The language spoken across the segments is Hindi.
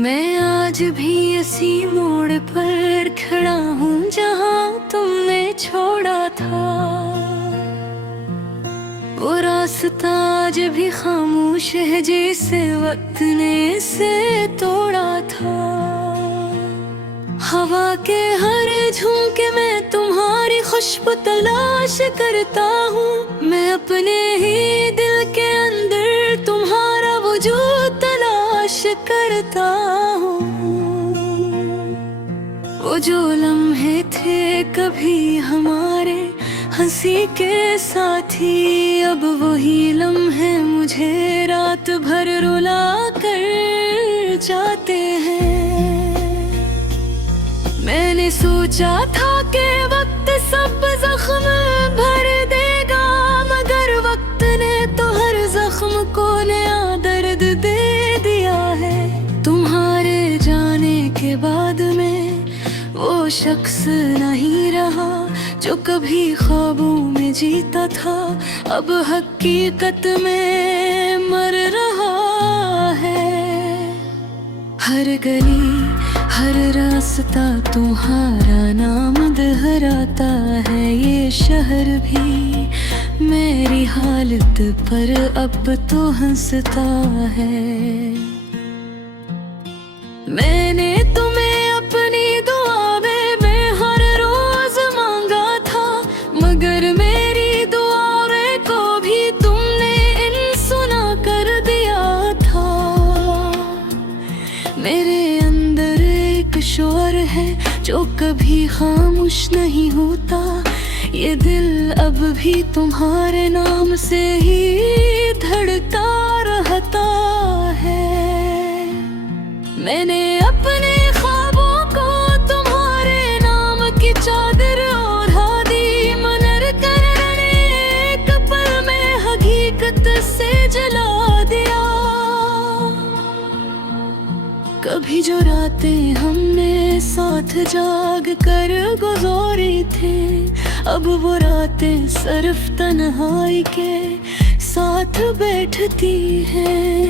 मैं आज भी इसी मोड़ पर खड़ा हूँ जहाँ तुमने छोड़ा था। वो रास्ता आज भी खामोश है जैसे वक्त ने इसे तोड़ा था। हवा के हर झोंके में तुम्हारी खुशबू तलाश करता हूँ। मैं अपने ही दिल के अंदर तुम्हारा वजूद तलाश करता हूँ। वो जो लम्हे थे कभी हमारे हंसी के साथी, अब वही लम्हे मुझे रात भर रुला कर जाते हैं। मैंने सोचा था कि वक्त सब जख्म भर देगा, मगर वक्त ने तो हर जख्म को नया दर्द दे दिया है। तुम्हारे जाने के बाद में वो शख्स नहीं रहा जो कभी ख्वाबों में जीता था, अब हकीकत में मर रहा है। हर गली हर रास्ता तुम्हारा नाम दोहराता है। ये शहर भी मेरी हालत पर अब तो हंसता है। मैंने तुम्हें अपनी दुआ में हर रोज मांगा था, मगर मेरी दुआओं को भी तुमने इन सुना कर दिया था। मेरे शोर है जो कभी खामोश नहीं होता। ये दिल अब भी तुम्हारे नाम से ही धड़कता रहता है। मैंने अपने ख्वाबों को तुम्हारे नाम की चादर ओढ़ा दी, मगर करने एक पल में हकीकत से जला दिया। कभी जो रातें हमने साथ जाग कर गुजारी थी, अब वो रातें सिर्फ तन्हाई के साथ बैठती हैं।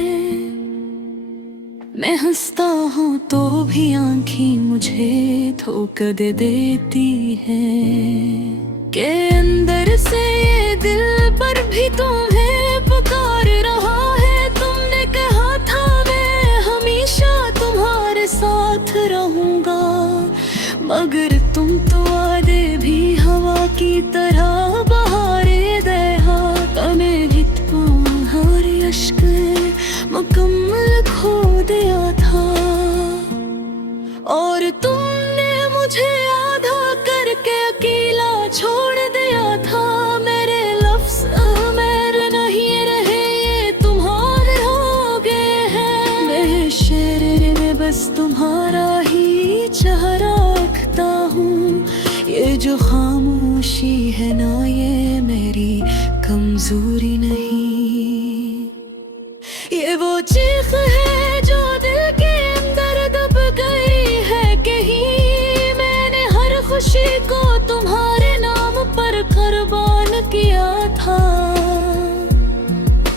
मैं हंसता हूँ तो भी आंखें मुझे धोखा दे देती हैं के अंदर से ये दिल पर भी तुम्हें पुकार रहा है। तुमने कहा था मैं हमेशा तुम्हारे साथ रहूंगा, मगर तुम तो वादे भी हवा की तरह बहारे दया। मैं भी तुम्हारे अश्क मुकम्मल खो दिया था, और तुमने मुझे आधा करके अकेला छोड़ दिया था। मेरे लफ्ज़ मेरे नहीं रहे, ये तुम्हारे हो गए हैं। मैं शेर में बस तुम्हारा ही चेहरा रखता हूँ। ये जो खामोशी है ना, ये मेरी कमजोरी नहीं, ये वो चीख है जो दिल के अंदर दब गई है कहीं। मैंने हर खुशी को तुम्हारे नाम पर कुर्बान किया था,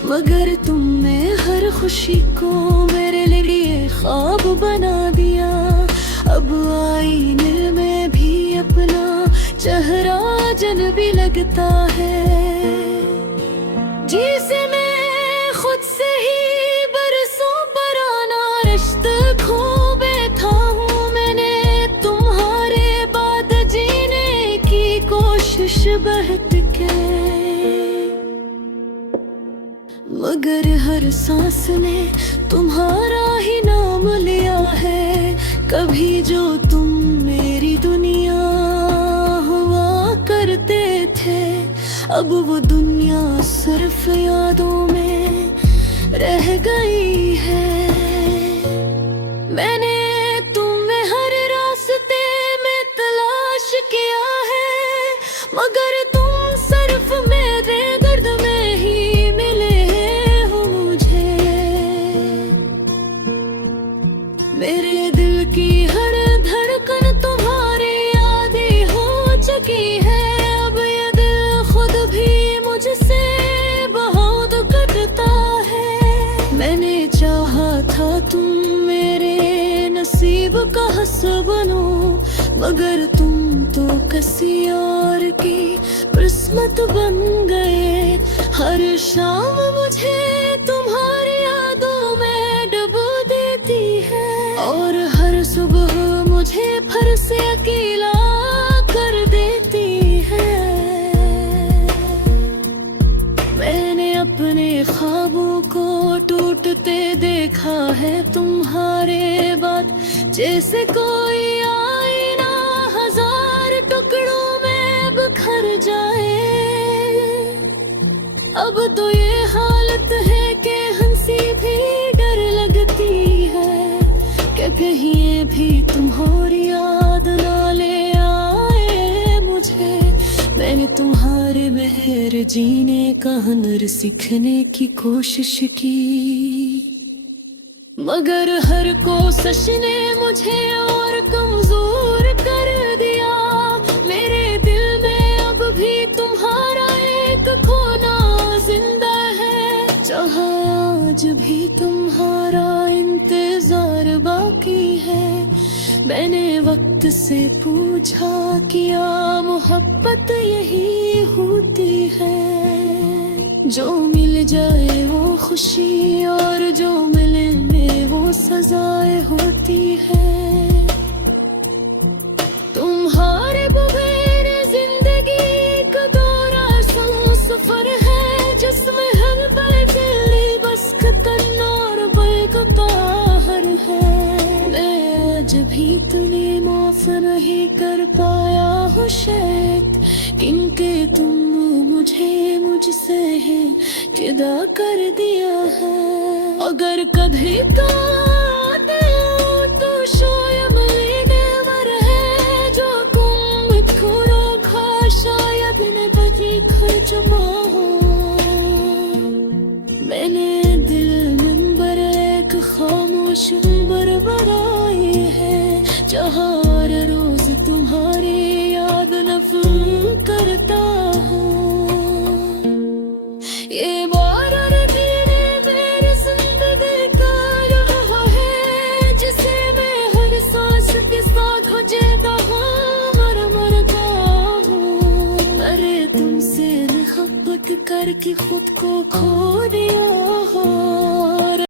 मगर तुमने हर खुशी को मेरे लिए ख्वाब बना दिया। अब आईने में भी अपना चेहरा अजनबी लगता है, जिसे मैं खुद से ही बरसों पुराना रिश्ता खो बैठा हूँ। मैंने तुम्हारे बाद जीने की कोशिश बहुत की, मगर हर सांस ने तुम्हारा ही नाम लिया है। कभी जो तुम मेरी दुनिया हुआ करते थे, अब वो दुनिया सिर्फ यादों में रह गई है। मैंने तुम्हें हर रास्ते में तलाश किया है, मगर तुम सिर्फ मेरे दर्द में ही मिले हो मुझे। मेरे दिल की हर धड़कन तुम्हारी यादें हो चुकी है। अब ये दिल खुद भी मुझसे बहुत कटता है। मैंने चाहा था तुम मेरे नसीब का हस्सा बनो, मगर तुम तो किसी और की किस्मत बन गए। हर शाम मुझे तुम्हारी यादों में डुबो देती है, और हर सुबह मुझे फिर से अकेला कर देती है। मैंने अपने ख्वाबों को टूटते देखा है तुम्हारे बाद, जैसे कोई आईना हजार टुकड़ों में बिखर जाए। अब तो ये हालत है कि हंसी भी डर लगती है, कि कहीं ये भी तुम्हारी याद ना ले आए मुझे। मैंने तुम्हारे बगैर जीने का हुनर सीखने की कोशिश की, मगर हर कोशिश ने मुझे और कमजोर कर दिया। मेरे दिल में अब भी तुम्हारा एक खोना जिंदा है, जहाँ आज भी तुम्हारा इंतजार बाकी है। मैंने वक्त से पूछा क्या मोहब्बत यही होती है, जो मिल जाए वो खुशी और जो मिले वो सजाए होती है। तुम्हारे बगैर जिंदगी का दौरा सफर है, जिसमें हम पर दिल्ली बस खतन और बेगताहर है। मैं आज भी तुम्हें माफ नहीं कर पाया हूँ शायद, क्योंकि तुम मुझे मुझसे है जुदा कर दिया है। अगर कभी तो आते हो तो शायद नेवर है, जो तुम खोरो खा शायद न बजी खर्च हो। मैंने दिल नंबर एक खामोश नंबर बनाई है, जहाँ हर रोज तुम्हारी याद नफर करता हूँ। ये बार तेरे मेरे जिंदगी का रहा है, जिसे मैं हर सांस के साथ खोजता हूँ, मरता हूँ। अरे तुमसे मोहब्बत करके खुद को खो दिया